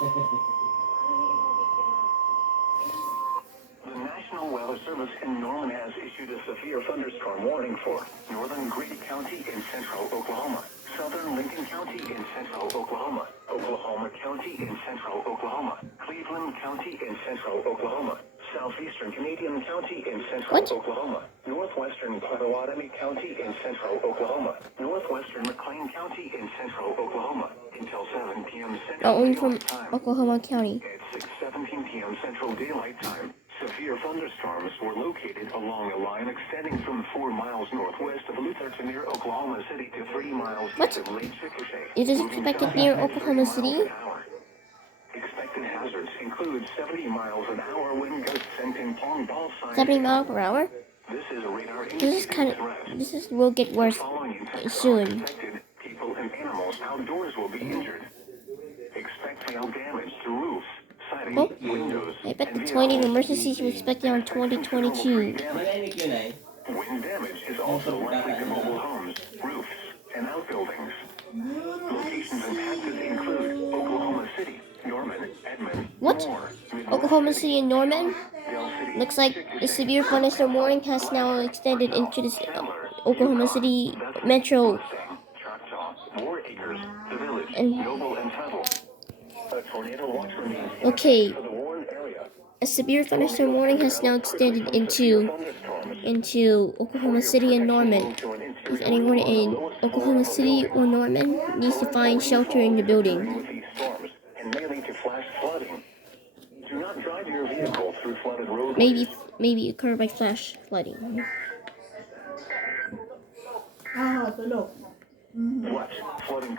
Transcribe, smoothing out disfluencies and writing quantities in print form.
The National Weather Service in Norman has issued a severe thunderstorm warning for northern Grady County in central Oklahoma, southern Lincoln County in central Oklahoma, Oklahoma County in central Oklahoma, Cleveland County in central Oklahoma, southeastern Canadian County in central Oklahoma, northwestern Potawatomi County in central Oklahoma, northwestern McLean County in central Oklahoma until 7 p.m. Central Only from Daylight Time. Oklahoma County. At 6:17 p.m. Central Daylight Time, severe thunderstorms were located along a line extending from 4 miles northwest of Luther to near Oklahoma City to 3 miles east of Lake Chickasha. Is this expected near Oklahoma City? Expected hazards include 70 miles an hour wind gusts and ping pong ball signs. 70 miles per hour? This is a radar Will get worse soon. People and animals outdoors will be injured. Expect hail damage to roofs, siding, windows. I bet the tornado emergencies are expected on 2022. Wind damage is also likely to mobile homes, roofs, and outbuildings. Locations impacted include Oklahoma City, Norman, Edmond, Moore, Oklahoma City and Norman? Looks like the severe thunderstorm warning has now extended into the Oklahoma City metro. Okay, a severe thunderstorm warning has now extended into Oklahoma City and Norman. If anyone in Oklahoma City or Norman needs to find shelter in the building. Maybe occurred by flash flooding. What? Flooding